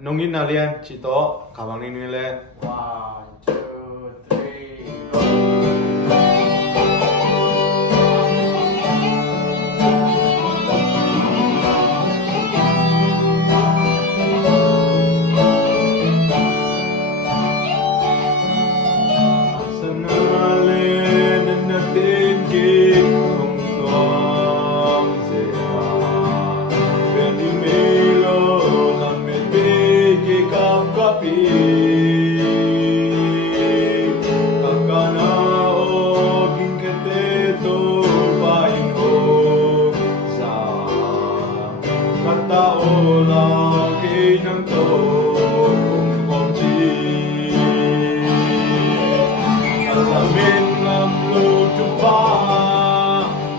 nongin nalian cito kabang ni nile. 1, 2, 3, go. Sanalin natin kung tuwang sila. Benimelo na may bigay kapkapit. Kakanaog inketeto painhog sa katao lagi ng tong komji. Alamin ng luto pa,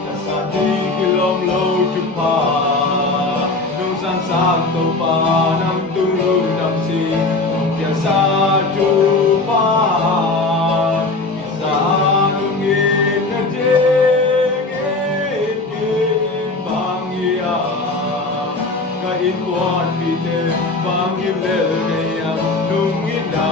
nasati kilong luto pa, nung sansakto pa ng tulog ng sinumpya sa tupa. Isa nung inadjengin bangya, kain ko at pite bangyulel kaya nung ina.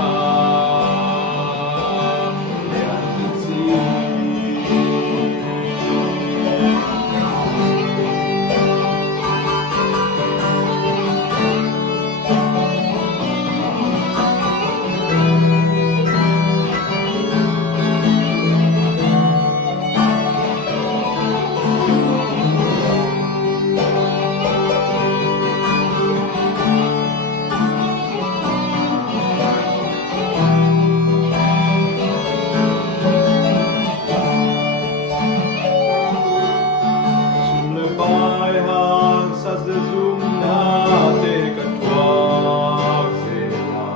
Bayhan sa zazum natin katwag sila.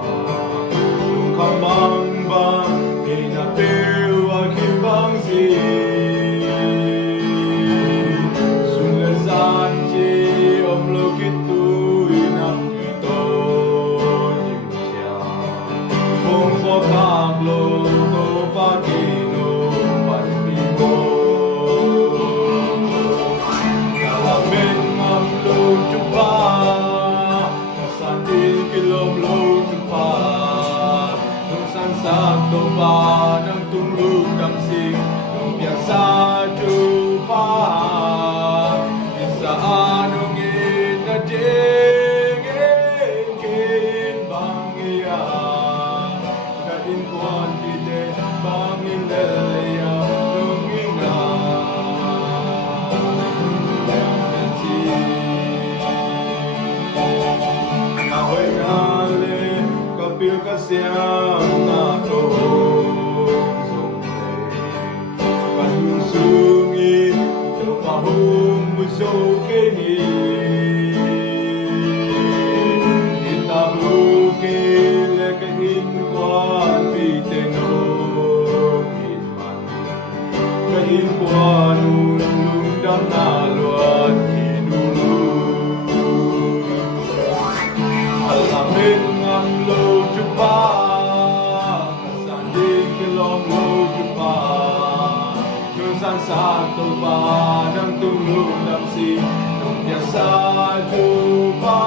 Nung kamang bang kinapirwag ibang sin. Sunlasan si omlog ito'y nakito niya. Kung pagkaglo to pagino pagbibo. Alamin ang luto pa, nasandi kilom luto pa, nung sansakto pa ng tulog ng sing, nung piyasa tupa. Isa anong inadjengin kin bangya, kain kuan pite bangilaya nung ina. Ahoy nale kapil kasyang natong zonday. Kalusungin tupahong musokeni. Itablukin lekahin kuan pitenong inman. Kahin kuan unundang naluan hinulong. Alamin ang luto pa, kasandi kilong luto pa, nung sansakto pa ng tulog ng sinong sa tupa.